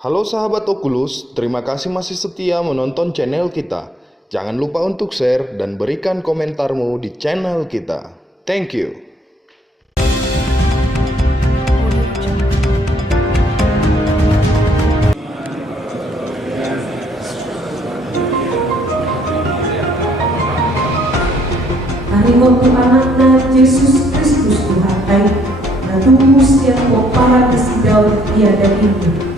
Halo sahabat Oculus, terima kasih masih setia menonton channel kita. Jangan lupa untuk share dan berikan komentarmu di channel kita. Thank you. Hari waktu anaknya Yesus Kristus Tuhan na tumus yan po para kasidaw iya daging niyo.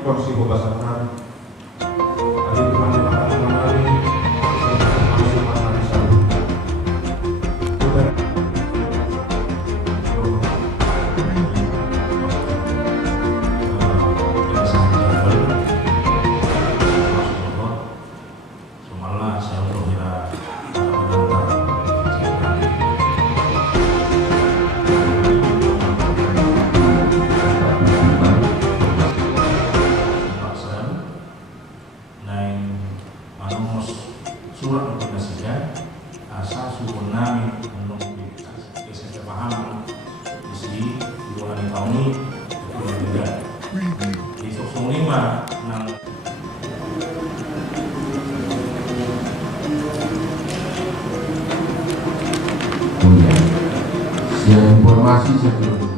Kursi Babasakan hari teman-teman kembali masing-masing surat rekomendasinya asal suku nami menunggu bisa paham isi dua hari tahun ini juga di sosok 5 6 siang informasi sebelum